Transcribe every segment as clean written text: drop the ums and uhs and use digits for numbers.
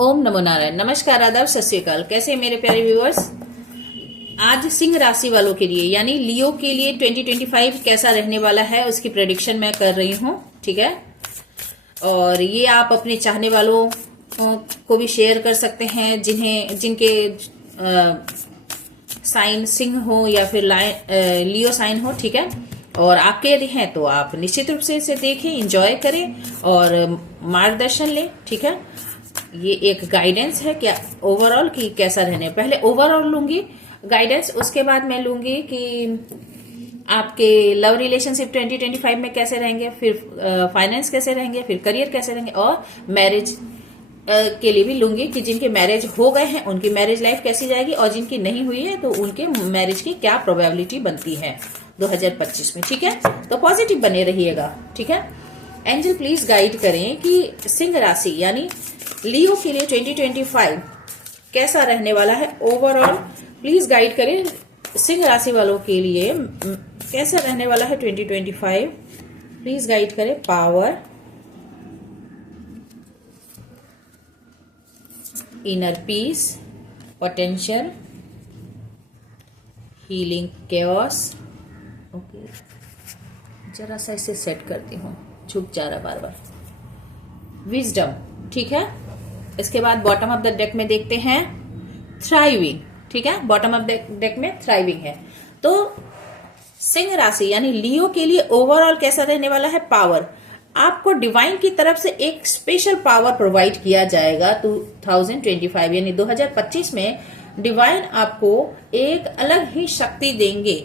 ओम नमो नारायण। नमस्कार, आदाब, सत श्री अकाल। कैसे हैं मेरे प्यारे व्यूअर्स। आज सिंह राशि वालों के लिए यानी लियो के लिए 2025 कैसा रहने वाला है उसकी प्रेडिक्शन मैं कर रही हूँ। ठीक है, और ये आप अपने चाहने वालों को भी शेयर कर सकते हैं जिनके साइन सिंह हो या फिर लियो साइन हो। ठीक है, और आपके यदि हैं तो आप निश्चित रूप से इसे देखें, एंजॉय करें और मार्गदर्शन लें। ठीक है, ये एक गाइडेंस है क्या ओवरऑल की कैसा रहने। पहले ओवरऑल लूंगी गाइडेंस, उसके बाद मैं लूंगी कि आपके लव रिलेशनशिप 2025 में कैसे रहेंगे, फिर फाइनेंस कैसे रहेंगे, फिर करियर कैसे रहेंगे, और मैरिज के लिए भी लूंगी कि जिनके मैरिज हो गए हैं उनकी मैरिज लाइफ कैसी जाएगी, और जिनकी नहीं हुई है तो उनके मैरिज की क्या प्रोबेबिलिटी बनती है 2025 में। ठीक है, तो पॉजिटिव बने रहिएगा। ठीक है, एंजल प्लीज गाइड करें कि सिंह राशि यानी लियो के लिए 2025 कैसा रहने वाला है ओवरऑल। प्लीज गाइड करें सिंह राशि वालों के लिए कैसा रहने वाला है 2025। प्लीज गाइड करें। Power, inner peace, potential, healing, chaos. Okay, जरा सा इसे सेट करती हूँ, झुक जा रहा बार बार। विजडम। ठीक है, इसके बाद बॉटम ऑफ द डेक में देखते हैं थ्राइविंग। ठीक है, बॉटम ऑफ डेक में थ्राइविंग है। तो सिंह राशि यानी लियो के लिए ओवरऑल कैसा रहने वाला है। पावर, आपको डिवाइन की तरफ से एक स्पेशल पावर प्रोवाइड किया जाएगा 2025 यानी 2025 में डिवाइन आपको एक अलग ही शक्ति देंगे।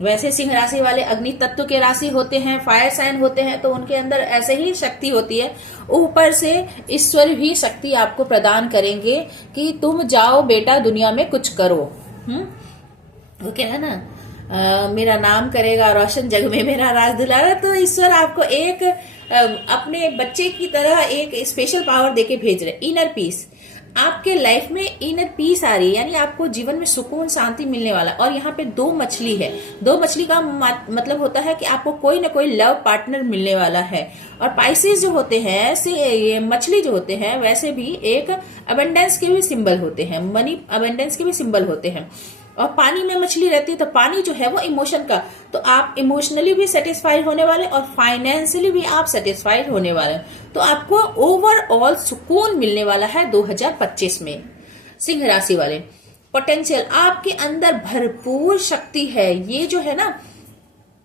वैसे सिंह राशि वाले अग्नि तत्व के राशि होते हैं, फायर साइन होते हैं, तो उनके अंदर ऐसे ही शक्ति होती है। ऊपर से ईश्वर भी शक्ति आपको प्रदान करेंगे कि तुम जाओ बेटा दुनिया में कुछ करो। वो क्या है ना, मेरा नाम करेगा रोशन जग में मेरा राज दुलारा। तो ईश्वर आपको एक अपने बच्चे की तरह एक स्पेशल पावर देके भेज रहे। इनर पीस, आपके लाइफ में इनर पीस आ रही है यानी आपको जीवन में सुकून शांति मिलने वाला। और यहाँ पे दो मछली है। दो मछली का मतलब होता है कि आपको कोई ना कोई लव पार्टनर मिलने वाला है। और पाइसेस जो होते हैं से ये मछली जो होते हैं वैसे भी एक अबंडेंस के भी सिंबल होते हैं, मनी अबंडेंस के भी सिंबल होते हैं। और पानी में मछली रहती है तो पानी जो है वो इमोशन का, तो आप इमोशनली भी सेटिस्फाइड होने वाले और फाइनेंशियली भी आप सेटिस्फाइड होने वाले। तो आपको ओवरऑल सुकून मिलने वाला है 2025 में। सिंह राशि वाले पोटेंशियल, आपके अंदर भरपूर शक्ति है। ये जो है ना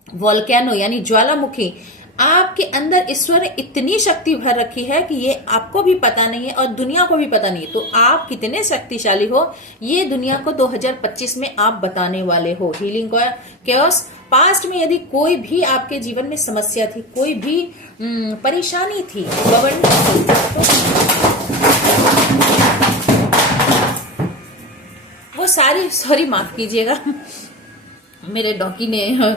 वोल्केनो यानी ज्वालामुखी, आपके अंदर ईश्वर ने इतनी शक्ति भर रखी है कि ये आपको भी पता नहीं है और दुनिया को भी पता नहीं है। तो आप कितने शक्तिशाली हो ये दुनिया को 2025 में आप बताने वाले हो। हीलिंग का केओस, पास्ट में यदि कोई भी आपके जीवन में समस्या थी, कोई भी परेशानी थी, वो सारी, सॉरी माफ कीजिएगा मेरे डॉगी ने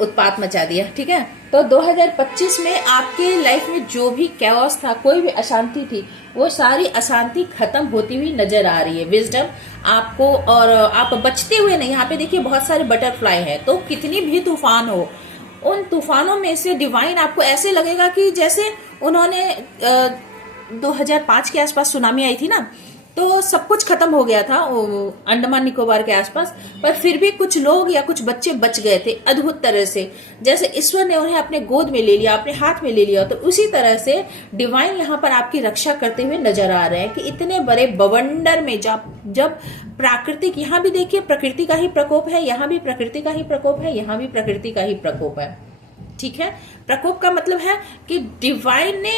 उत्पात मचा दिया। ठीक है, तो 2025 में आपके लाइफ में जो भी कैओस था, कोई भी अशांति थी, वो सारी अशांति खत्म होती हुई नजर आ रही है। विजडम आपको, और आप बचते हुए नहीं। यहाँ पे देखिए बहुत सारे बटरफ्लाई है। तो कितनी भी तूफान हो, उन तूफानों में से डिवाइन आपको ऐसे लगेगा कि जैसे उन्होंने 2005 के आसपास सुनामी आई थी ना, तो सब कुछ खत्म हो गया था अंडमान निकोबार के आसपास, पर फिर भी कुछ लोग या कुछ बच्चे बच गए थे अद्भुत तरह से। जैसे ईश्वर ने उन्हें अपने गोद में ले लिया, अपने हाथ में ले लिया। तो उसी तरह से डिवाइन यहाँ पर आपकी रक्षा करते हुए नजर आ रहे हैं कि इतने बड़े बवंडर में जब प्राकृतिक, यहाँ भी देखिए प्रकृति का ही प्रकोप है, यहाँ भी प्रकृति का ही प्रकोप है, यहाँ भी प्रकृति का ही प्रकोप है। ठीक है, प्रकोप का मतलब है कि डिवाइन ने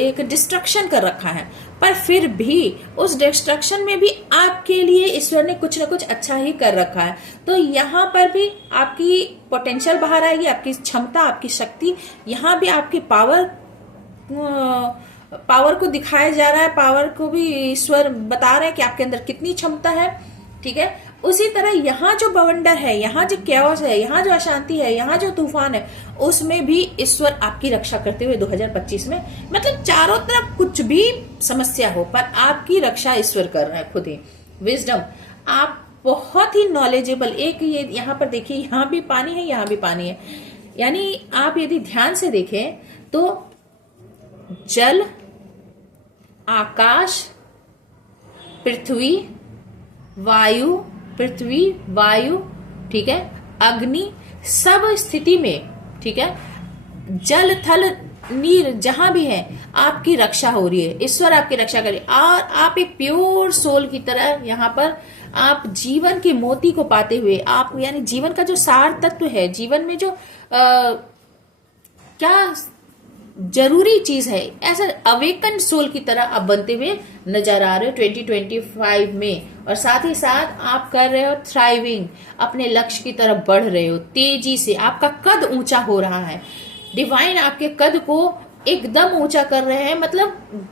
एक डिस्ट्रक्शन कर रखा है, पर फिर भी उस डिस्ट्रक्शन में भी आपके लिए ईश्वर ने कुछ ना कुछ अच्छा ही कर रखा है। तो यहाँ पर भी आपकी पोटेंशियल बाहर आएगी, आपकी क्षमता, आपकी शक्ति। यहाँ भी आपकी पावर को दिखाया जा रहा है, पावर को भी ईश्वर बता रहे हैं कि आपके अंदर कितनी क्षमता है। ठीक है, उसी तरह यहाँ जो बवंडर है, यहाँ जो कैओस है, यहाँ जो अशांति है, यहाँ जो तूफान है, उसमें भी ईश्वर आपकी रक्षा करते हुए 2025 में, मतलब चारों तरफ कुछ भी समस्या हो पर आपकी रक्षा ईश्वर कर रहा है खुद ही। विजडम, आप बहुत ही नॉलेजेबल, एक ये यहाँ पर देखिए, यहाँ भी पानी है, यहाँ भी पानी है। यानी आप यदि ध्यान से देखें तो जल, आकाश पृथ्वी वायु, पृथ्वी वायु, ठीक है, अग्नि, सब स्थिति में, ठीक है, जल थल नीर जहां भी है आपकी रक्षा हो रही है, ईश्वर आपकी रक्षा करे। और आप एक प्योर सोल की तरह यहाँ पर आप जीवन के मोती को पाते हुए आप, यानी जीवन का जो सार तत्व है, जीवन में जो क्या जरूरी चीज है, ऐसा अवेकन सोल की तरह आप बनते हुए नजर आ रहे हो 2025 में। और साथ ही साथ आप कर रहे हो थ्राइविंग, अपने लक्ष्य की तरफ बढ़ रहे हो तेजी से, आपका कद ऊंचा हो रहा है। डिवाइन आपके कद को एकदम ऊंचा कर रहे हैं, मतलब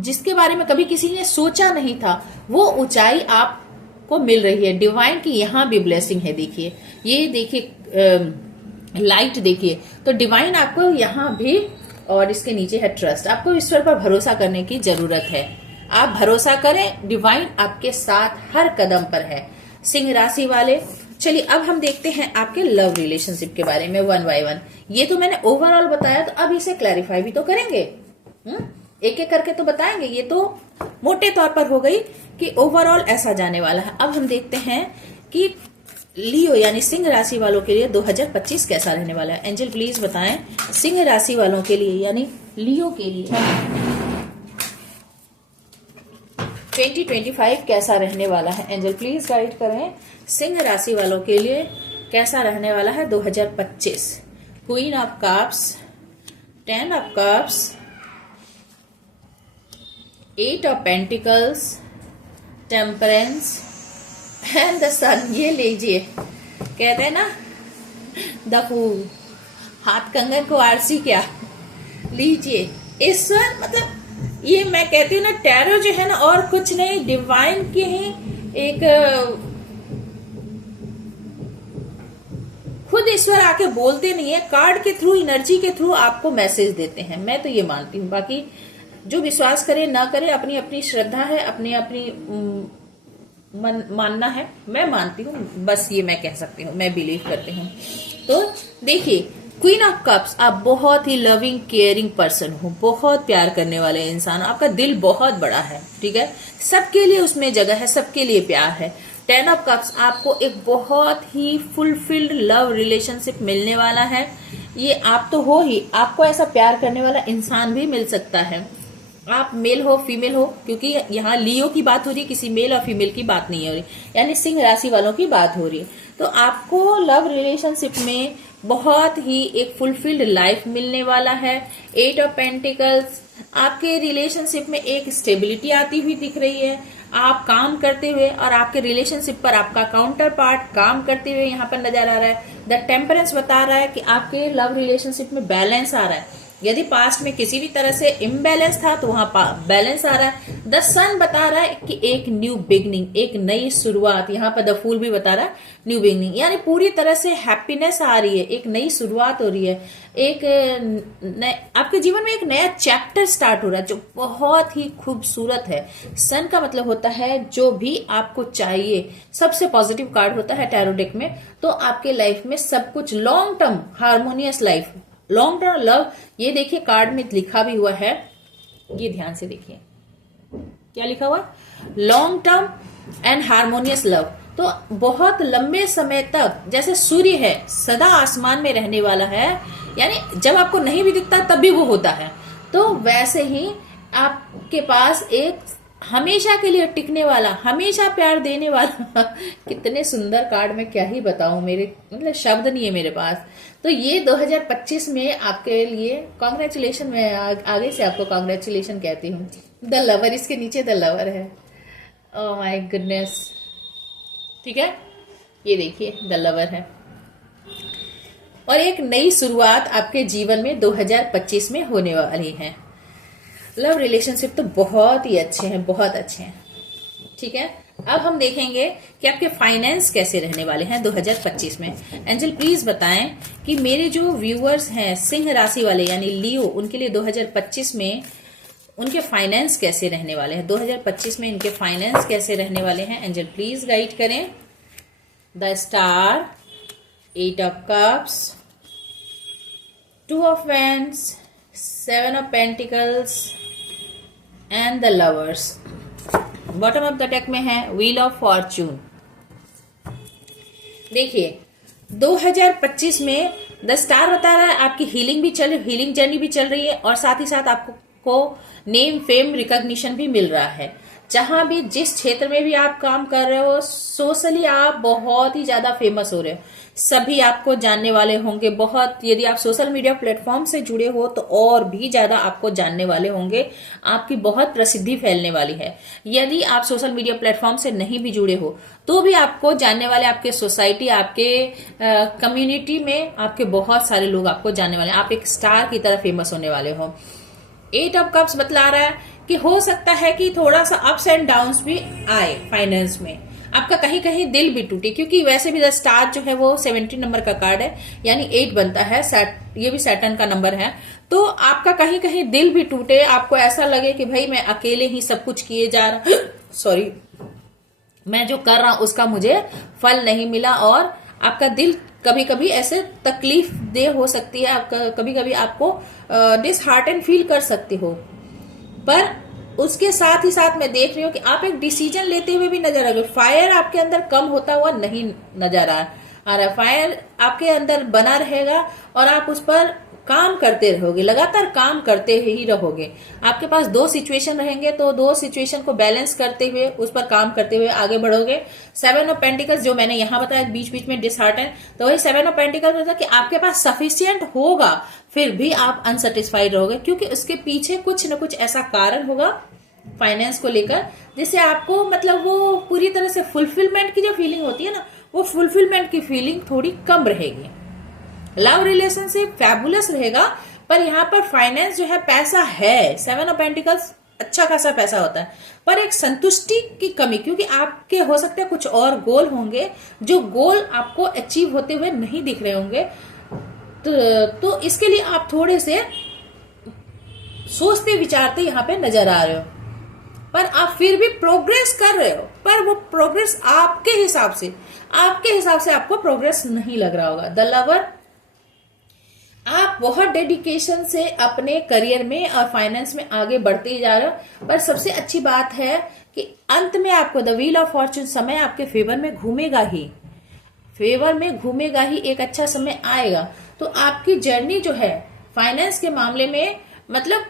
जिसके बारे में कभी किसी ने सोचा नहीं था वो ऊंचाई आपको मिल रही है। डिवाइन की यहाँ भी ब्लेसिंग है, देखिए, ये देखिए लाइट देखिए, तो डिवाइन आपको यहाँ भी, और इसके नीचे है ट्रस्ट। आपको ईश्वर पर भरोसा करने की जरूरत है, आप भरोसा करें, डिवाइन आपके साथ हर कदम पर है। सिंह राशि वाले, चलिए अब हम देखते हैं आपके लव रिलेशनशिप के बारे में वन बाय वन। ये तो मैंने ओवरऑल बताया, तो अब इसे क्लैरिफाई भी तो करेंगे, एक एक करके तो बताएंगे। ये तो मोटे तौर पर हो गई कि ओवरऑल ऐसा जाने वाला है। अब हम देखते हैं कि लियो यानी सिंह राशि वालों के लिए 2025 कैसा रहने वाला है। एंजल प्लीज बताएं सिंह राशि वालों के लिए यानी लियो के लिए 2025 कैसा रहने वाला है। एंजल प्लीज गाइड करें सिंह राशि वालों के लिए कैसा रहने वाला है 2025। Queen of cups, 10 of cups, 8 of pentacles, temperance and the sun. ये लीजिए, कहते हैं ना द फूल, हाथ कंगन को आरसी क्या, लीजिए ईश्वर, मतलब ये मैं कहती हूँ ना, टैरो जो है ना और कुछ नहीं, डिवाइन की ही एक खुद ईश्वर आके बोलते नहीं है, कार्ड के थ्रू, एनर्जी के थ्रू आपको मैसेज देते हैं। मैं तो ये मानती हूँ, बाकी जो विश्वास करे ना करे, अपनी अपनी श्रद्धा है, अपनी अपनी मानना है। मैं मानती हूँ, बस ये मैं कह सकती हूँ, मैं बिलीव करती हूँ। तो देखिए क्वीन ऑफ कप्स, आप बहुत ही लविंग केयरिंग पर्सन हो, बहुत प्यार करने वाले इंसान, आपका दिल बहुत बड़ा है, ठीक है, सबके लिए उसमें जगह है, सबके लिए प्यार है। 10 ऑफ कप्स, आपको एक बहुत ही फुलफिल्ड लव रिलेशनशिप मिलने वाला है। ये आप तो हो ही, आपको ऐसा प्यार करने वाला इंसान भी मिल सकता है, आप मेल हो फीमेल हो, क्योंकि यहाँ लियो की बात हो रही है, किसी मेल और फीमेल की बात नहीं हो रही, यानी सिंह राशि वालों की बात हो रही है। तो आपको लव रिलेशनशिप में बहुत ही एक फुलफिल्ड लाइफ मिलने वाला है। 8 ऑफ पेंटिकल्स, आपके रिलेशनशिप में एक स्टेबिलिटी आती हुई दिख रही है, आप काम करते हुए, और आपके रिलेशनशिप पर आपका काउंटर पार्ट काम करते हुए यहाँ पर नजर आ रहा है। द टेम्परेंस बता रहा है कि आपके लव रिलेशनशिप में बैलेंस आ रहा है, यदि पास्ट में किसी भी तरह से इम्बैलेंस था तो वहां बैलेंस आ रहा है। द सन बता रहा है कि एक न्यू बिगनिंग, एक नई शुरुआत, यहाँ पर द फूल भी बता रहा है न्यू बिगनिंग, यानी पूरी तरह से हैप्पीनेस आ रही है, एक नई शुरुआत हो रही है, एक आपके जीवन में एक नया चैप्टर स्टार्ट हो रहा है जो बहुत ही खूबसूरत है। सन का मतलब होता है जो भी आपको चाहिए, सबसे पॉजिटिव कार्ड होता है टैरो डेक में। तो आपके लाइफ में सब कुछ long term harmonious life, long term love, ये देखिए कार्ड में लिखा भी हुआ है, ये ध्यान से देखिए क्या लिखा हुआ, long term and harmonious love. तो बहुत लंबे समय तक, जैसे सूर्य है सदा आसमान में रहने वाला है, यानी जब आपको नहीं भी दिखता तब भी वो होता है, तो वैसे ही आपके पास एक हमेशा के लिए टिकने वाला, हमेशा प्यार देने वाला कितने सुंदर कार्ड, मैं क्या ही बताऊं, मेरे मतलब शब्द नहीं है मेरे पास। तो ये 2025 में आपके लिए कॉन्ग्रेचुलेशन, मैं आगे से आपको कॉन्ग्रेचुलेशन कहती हूँ। द लवर, इसके नीचे द लवर है, ओह माय गुडनेस, ठीक है, ये देखिए द लवर है। और एक नई शुरुआत आपके जीवन में 2025 में होने वाली है। लव रिलेशनशिप तो बहुत ही अच्छे हैं, बहुत अच्छे हैं, ठीक है। अब हम देखेंगे कि आपके फाइनेंस कैसे रहने वाले हैं 2025 में। एंजल प्लीज बताएं कि मेरे जो व्यूअर्स हैं सिंह राशि वाले यानी लियो, उनके लिए 2025 में उनके फाइनेंस कैसे रहने वाले हैं, 2025 में इनके फाइनेंस कैसे रहने वाले हैं। एंजल प्लीज गाइड करें। The star, 8 of cups, 2 of wands, 7 of pentacles and the lovers. Bottom of the deck में है व्हील ऑफ फॉर्च्यून। देखिए 2025 में द स्टार बता रहा है आपकी हीलिंग जर्नी भी चल रही है, और साथ ही साथ आपको नेम फेम रिकॉग्निशन भी मिल रहा है। जहां भी जिस क्षेत्र में भी आप काम कर रहे हो, सोशली आप बहुत ही ज्यादा फेमस हो रहे हो, सभी आपको जानने वाले होंगे बहुत। यदि आप सोशल मीडिया प्लेटफॉर्म से जुड़े हो तो और भी ज्यादा आपको जानने वाले होंगे, आपकी बहुत प्रसिद्धि फैलने वाली है। यदि आप सोशल मीडिया प्लेटफॉर्म से नहीं भी जुड़े हो तो भी आपको जानने वाले, आपके सोसाइटी, आपके कम्युनिटी में आपके बहुत सारे लोग आपको जानने वाले हैं। आप एक स्टार की तरह फेमस होने वाले हो। 8 ऑफ कप्स बतला रहा है कि हो सकता है कि थोड़ा सा अप्स एंड डाउन्स भी आए फाइनेंस में, आपका कहीं कहीं दिल भी टूटे, क्योंकि वैसे भी द स्टार जो है वो 70 नंबर का कार्ड है, यानी 8 बनता है, ये भी सैटर्न का नंबर है। तो आपका कहीं कहीं दिल भी टूटे, आपको ऐसा लगे कि भाई मैं अकेले ही सब कुछ किए जा रहा सॉरी मैं जो कर रहा हूं उसका मुझे फल नहीं मिला, और आपका दिल कभी कभी ऐसे तकलीफ दे हो सकती है, आपका कभी कभी आपको डिसहार्टन फील कर सकते हो। पर उसके साथ ही साथ मैं देख रही हूँ कि आप एक डिसीजन लेते हुए भी नजर आ रहे हो। फायर आपके अंदर कम होता हुआ नहीं नजर आ रहा। फायर आपके अंदर बना रहेगा और आप उस पर काम करते रहोगे, लगातार काम करते ही रहोगे। आपके पास 2 सिचुएशन रहेंगे तो 2 सिचुएशन को बैलेंस करते हुए, उस पर काम करते हुए आगे बढ़ोगे। 7 ऑफ पेंटिकल्स जो मैंने यहाँ बताया बीच बीच में डिसहार्टन, तो वही 7 ऑफ पेंटिकल्स होता है कि आपके पास सफिशियंट होगा फिर भी आप अनसेटिस्फाइड रहोगे, क्योंकि उसके पीछे कुछ न कुछ ऐसा कारण होगा फाइनेंस को लेकर जिससे आपको मतलब वो पूरी तरह से फुलफिलमेंट की जो फीलिंग होती है ना, वो फुलफिलमेंट की फीलिंग थोड़ी कम रहेगी। लव रिलेशनशिप फैबुलस रहेगा, पर यहाँ पर फाइनेंस जो है, पैसा है, 7 ऑफ पेंटिकल्स अच्छा खासा पैसा होता है, पर एक संतुष्टि की कमी, क्योंकि आपके हो सकते हैं कुछ और गोल होंगे जो गोल आपको अचीव होते हुए नहीं दिख रहे होंगे। तो इसके लिए आप थोड़े से सोचते विचारते यहाँ पे नजर आ रहे हो, पर आप फिर भी प्रोग्रेस कर रहे हो, पर वो प्रोग्रेस आपके हिसाब से आपको प्रोग्रेस नहीं लग रहा होगा। द लवर, आप बहुत डेडिकेशन से अपने करियर में और फाइनेंस में आगे बढ़ते ही जा रहे हो, पर सबसे अच्छी बात है कि अंत में आपको द व्हील ऑफ फॉर्च्यून समय आपके फेवर में घूमेगा ही, एक अच्छा समय आएगा। तो आपकी जर्नी जो है फाइनेंस के मामले में, मतलब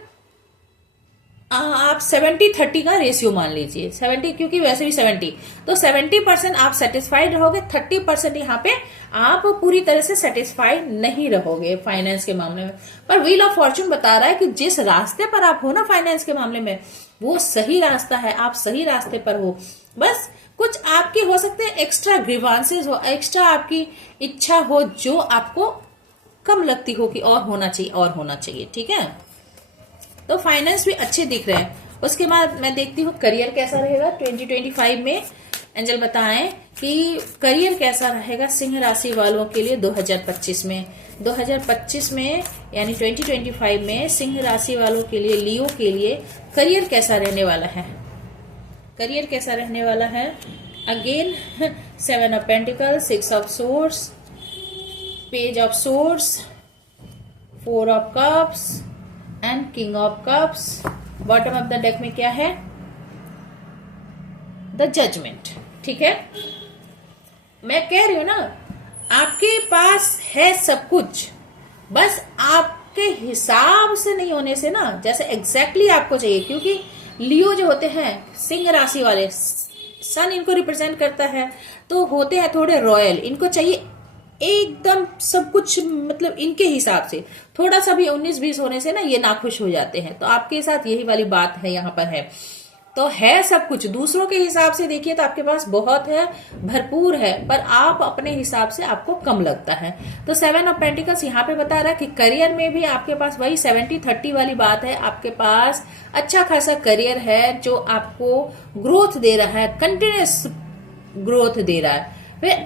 आप 70-30 का रेशियो मान लीजिए, 70 क्योंकि वैसे भी 70, तो 70% आप सेटिस्फाइड रहोगे, 30% यहाँ पे आप पूरी तरह से सेटिस्फाइड नहीं रहोगे फाइनेंस के मामले में। पर व्हील ऑफ फॉर्च्यून बता रहा है कि जिस रास्ते पर आप हो ना फाइनेंस के मामले में, वो सही रास्ता है, आप सही रास्ते पर हो। बस कुछ आपके हो सकते हैं एक्स्ट्रा ग्रीवांसेस हो, एक्स्ट्रा आपकी इच्छा हो जो आपको कम लगती हो कि और होना चाहिए, ठीक है। तो फाइनेंस भी अच्छे दिख रहे हैं। उसके बाद मैं देखती हूँ करियर कैसा रहेगा 2025 में। एंजल बताएं कि करियर कैसा रहेगा सिंह राशि वालों के लिए 2025 में। 2025 में यानी 2025 में सिंह राशि वालों के लिए, लियो के लिए करियर कैसा रहने वाला है। Again 7 of pentacles, 6 of swords, page of swords, 4 of cups and king of cups. Bottom of the deck में क्या है? द जजमेंट, ठीक है। मैं कह रही हूं ना, आपके पास है सब कुछ, बस आपके हिसाब से नहीं होने से ना, जैसे एग्जैक्टली आपको चाहिए। क्योंकि लियो जो होते हैं सिंह राशि वाले, सन इनको रिप्रेजेंट करता है, तो होते हैं थोड़े रॉयल, इनको चाहिए एकदम सब कुछ, मतलब इनके हिसाब से। थोड़ा सा भी 19-20 होने से ना ये नाखुश हो जाते हैं। तो आपके साथ यही वाली बात है, यहाँ पर है तो है सब कुछ। दूसरों के हिसाब से देखिए तो आपके पास बहुत है, भरपूर है, पर आप अपने हिसाब से आपको कम लगता है। तो 7 ऑफ पेंटिकल्स यहाँ पे बता रहा है कि करियर में भी आपके पास वही 70-30 वाली बात है। आपके पास अच्छा खासा करियर है जो आपको ग्रोथ दे रहा है, कंटिन्यूस ग्रोथ दे रहा है।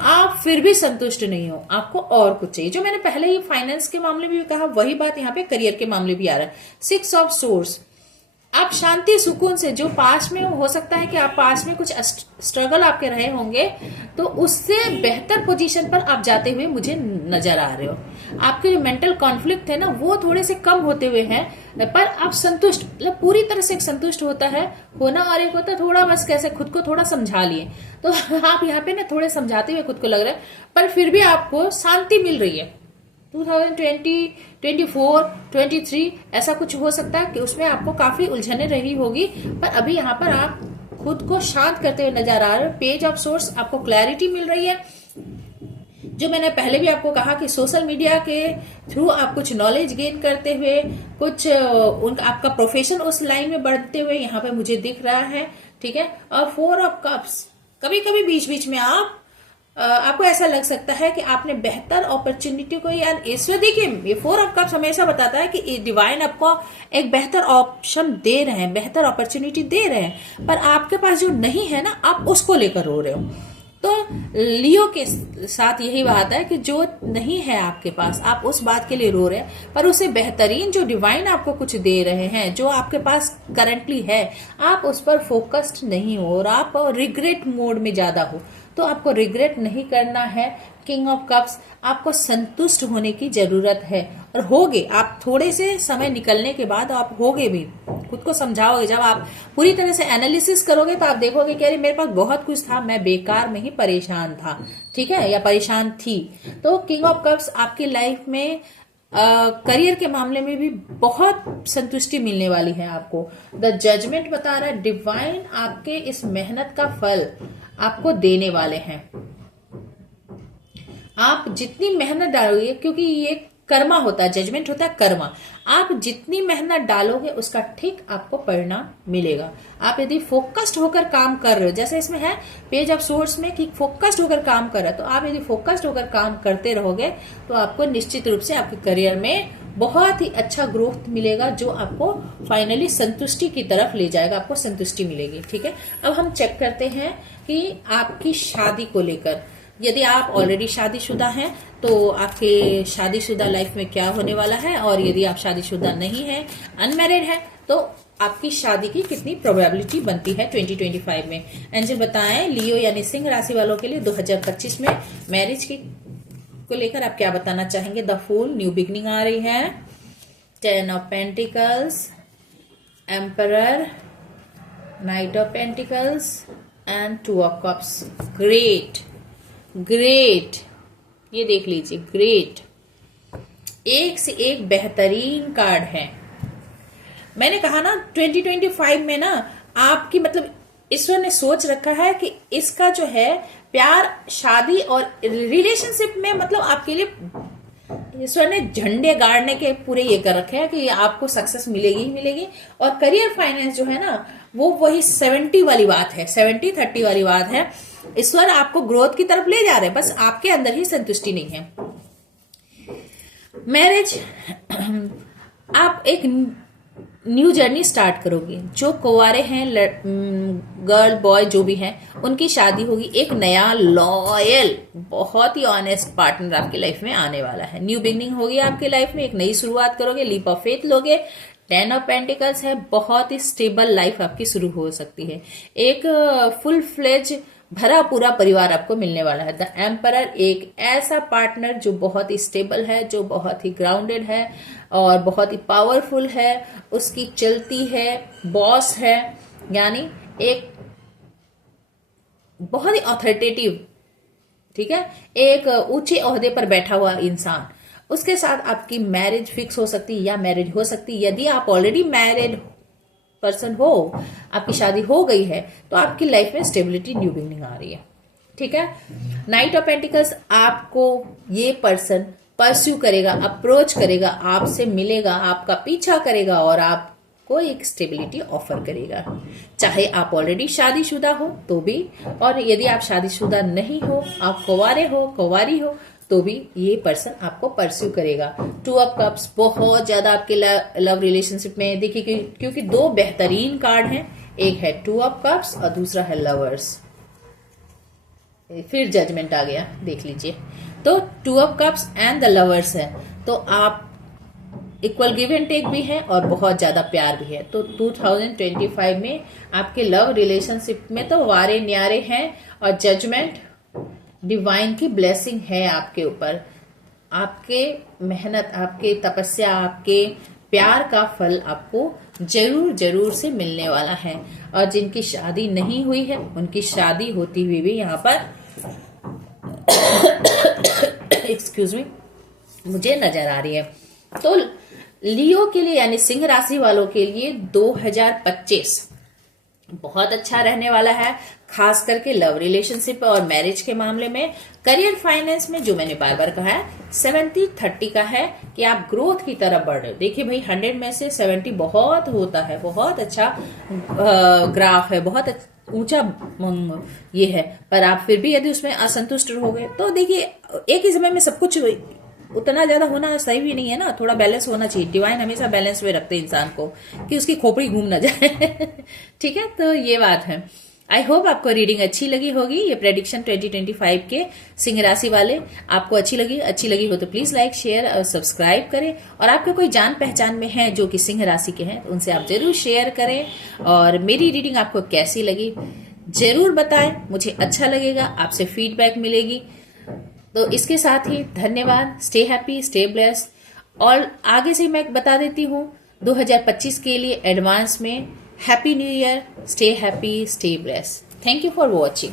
आप फिर भी संतुष्ट नहीं हो, आपको और कुछ चाहिए। जो मैंने पहले ही फाइनेंस के मामले में भी कहा, वही बात यहाँ पे करियर के मामले भी आ रहा है। 6 ऑफ सोर्स, आप शांति सुकून से, जो पास में हो सकता है कि आप पास में कुछ स्ट्रगल आपके रहे होंगे, तो उससे बेहतर पोजीशन पर आप जाते हुए मुझे नजर आ रहे हो। आपके जो मेंटल कॉन्फ्लिक्ट है ना, वो थोड़े से कम होते हुए हैं, पर आप संतुष्ट, मतलब पूरी तरह से एक संतुष्ट होता है होना, और एक होता है थोड़ा बस कैसे खुद को थोड़ा समझा लिए। तो आप यहाँ पे ना थोड़े समझाते हुए खुद को लग रहा है, पर फिर भी आपको शांति मिल रही है। 2020, 24, 23 ऐसा कुछ हो सकता है कि उसमें आपको काफी उलझने रही होगी, पर अभी यहाँ पर आप खुद को शांत करते हुए नजर आ रहे हो। पेज ऑफ सोर्स, आपको क्लैरिटी मिल रही है। जो मैंने पहले भी आपको कहा कि सोशल मीडिया के थ्रू आप कुछ नॉलेज गेन करते हुए, कुछ उनका आपका प्रोफेशन उस लाइन में बढ़ते हुए यहाँ पे मुझे दिख रहा है, ठीक है। और 4 ऑफ कप्स, कभी कभी बीच बीच में आपको ऐसा लग सकता है कि आपने बेहतर अपॉर्चुनिटी को, या ईश्वर, देखिए ये 4 ऑफ कप्स हमेशा बताता है कि डिवाइन आपको एक बेहतर ऑप्शन दे रहे हैं, बेहतर अपॉर्चुनिटी दे रहे हैं, पर आपके पास जो नहीं है ना, आप उसको लेकर रो रहे हो। तो लियो के साथ यही बात है कि जो नहीं है आपके पास, आप उस बात के लिए रो रहे हैं, पर उसे बेहतरीन जो डिवाइन आपको कुछ दे रहे हैं, जो आपके पास करंटली है, आप उस पर फोकस्ड नहीं हो और आप रिग्रेट मोड में ज्यादा हो। तो आपको रिग्रेट नहीं करना है। किंग ऑफ कप्स, आपको संतुष्ट होने की जरूरत है, और होगे आप थोड़े से समय निकलने के बाद, आप होगे भी, खुद को समझाओगे। जब आप पूरी तरह से एनालिसिस करोगे तो आप देखोगे कि अरे मेरे पास बहुत कुछ था, मैं बेकार में ही परेशान था, ठीक है, या परेशान थी। तो किंग ऑफ कप्स आपकी लाइफ में करियर के मामले में भी बहुत संतुष्टि मिलने वाली है आपको। द जजमेंट बता रहा है डिवाइन आपके इस मेहनत का फल आपको देने वाले हैं। आप जितनी मेहनत डालोगे, क्योंकि ये कर्मा होता है, जजमेंट होता है कर्मा, आप जितनी मेहनत डालोगे उसका ठीक आपको परिणाम मिलेगा। आप यदि फोकस्ड होकर काम कर रहे हो, जैसे इसमें है पेज ऑफ सोर्स में कि फोकस्ड होकर काम कर रहे हो, तो आप यदि फोकस्ड होकर काम करते रहोगे तो आपको निश्चित रूप से आपके करियर में बहुत ही अच्छा ग्रोथ मिलेगा, जो आपको फाइनली संतुष्टि की तरफ ले जाएगा, आपको संतुष्टि मिलेगी, ठीक है। अब हम चेक करते हैं कि आपकी शादी को लेकर, यदि आप ऑलरेडी शादीशुदा हैं तो आपके शादीशुदा लाइफ में क्या होने वाला है, और यदि आप शादीशुदा नहीं है, अनमैरिड है, तो आपकी शादी की कितनी प्रोबेबिलिटी बनती है 2025 में। एंजल बताएं लियो यानी सिंह राशि वालों के लिए 2025 में मैरिज की को लेकर आप क्या बताना चाहेंगे। द फूल, न्यू बिगनिंग आ रही है, 10 of pentacles, emperor, night of pentacles and 2 of cups. Great great, ये देख लीजिए, ग्रेट, एक से एक बेहतरीन कार्ड है। मैंने कहा ना 2025 में ना आपकी, मतलब ईश्वर ने सोच रखा है कि इसका जो है प्यार, शादी और रिलेशनशिप में, मतलब आपके लिए ईश्वर ने झंडे गाड़ने के पूरे ये कर रखे हैं कि आपको सक्सेस मिलेगी ही मिलेगी। और करियर फाइनेंस जो है ना, वो वही 70 वाली बात है, 70-30 वाली बात है। ईश्वर आपको ग्रोथ की तरफ ले जा रहे हैं, बस आपके अंदर ही संतुष्टि नहीं है। मैरिज, आप एक न्यू जर्नी स्टार्ट करोगे। जो कुंवारे हैं, गर्ल बॉय जो भी हैं, उनकी शादी होगी। एक नया लॉयल, बहुत ही ऑनेस्ट पार्टनर आपकी लाइफ में आने वाला है। न्यू बिगनिंग होगी आपकी लाइफ में, एक नई शुरुआत करोगे, लीप ऑफ फेथ लोगे। 10 ऑफ पेंटिकल्स है, बहुत ही स्टेबल लाइफ आपकी शुरू हो सकती है। एक फुल फ्लेज भरा पूरा परिवार आपको मिलने वाला है। द एम्परर, एक ऐसा पार्टनर जो बहुत ही स्टेबल है, जो बहुत ही ग्राउंडेड है और बहुत ही पावरफुल है, उसकी चलती है, बॉस है, यानी एक बहुत ही ऑथोरिटेटिव, ठीक है, एक ऊंचे ओहदे पर बैठा हुआ इंसान। उसके साथ आपकी मैरिज फिक्स हो सकती है या मैरिज हो सकती है। यदि आप ऑलरेडी मैरिड पर्सन हो, आपकी शादी हो गई है, तो आपकी लाइफ में स्टेबिलिटी, न्यू बिगनिंग आ रही है, ठीक है। नाइट ऑफ पेंटिकल्स, आपको ये पर्सन परस्यू करेगा, अप्रोच करेगा, आपसे मिलेगा, आपका पीछा करेगा और आपको एक स्टेबिलिटी ऑफर करेगा। चाहे आप ऑलरेडी शादीशुदा हो तो भी, और यदि आप शादीशुदा नहीं हो, आप कुंवारे हो, कुंवारी हो, तो भी ये पर्सन आपको परस्यू करेगा। 2 ऑफ कप्स, बहुत ज्यादा आपके लव रिलेशनशिप में, देखिए क्योंकि 2 बेहतरीन कार्ड हैं, एक है 2 ऑफ कप्स और दूसरा है लवर्स। फिर जजमेंट आ गया, देख लीजिए। तो 2 of cups and the lovers है, तो आप इक्वल गिव एंड टेक भी है और बहुत ज्यादा प्यार भी है। तो 2025 में आपके लव रिलेशनशिप में तो वारे न्यारे हैं और जजमेंट डिवाइन की ब्लेसिंग है आपके ऊपर। आपके मेहनत, आपके तपस्या, आपके प्यार का फल आपको जरूर जरूर से मिलने वाला है। और जिनकी शादी नहीं हुई है उनकी शादी होती हुई भी यहाँ पर एक्सक्यूज मी मुझे नजर आ रही है। तो लियो के लिए यानी सिंह राशि वालों के लिए 2025 बहुत अच्छा रहने वाला है, खास करके लव रिलेशनशिप और मैरिज के मामले में। करियर फाइनेंस में जो मैंने बार बार कहा है 70-30 का है कि आप ग्रोथ की तरफ बढ़ रहे हो। देखिए भाई 100 में से 70 बहुत होता है, बहुत अच्छा ग्राफ है, बहुत ऊंचा ये है। पर आप फिर भी यदि उसमें असंतुष्ट हो गए तो देखिए एक ही समय में सब कुछ उतना ज्यादा होना सही भी नहीं है ना, थोड़ा बैलेंस होना चाहिए। डिवाइन हमेशा बैलेंस में रखते हैं इंसान को कि उसकी खोपड़ी घूम ना जाए ठीक है, तो ये बात है। आई होप आपको रीडिंग अच्छी लगी होगी। ये प्रेडिक्शन 2025 के सिंह राशि वाले आपको अच्छी लगी हो तो प्लीज लाइक, शेयर और सब्सक्राइब करें। और आपके कोई जान पहचान में है जो कि सिंह राशि के हैं तो उनसे आप जरूर शेयर करें। और मेरी रीडिंग आपको कैसी लगी जरूर बताएं, मुझे अच्छा लगेगा, आपसे फीडबैक मिलेगी। तो इसके साथ ही धन्यवाद। Stay happy, stay blessed. और आगे से मैं बता देती हूँ 2025 के लिए एडवांस में happy new year. Stay happy, stay blessed. Thank you for watching.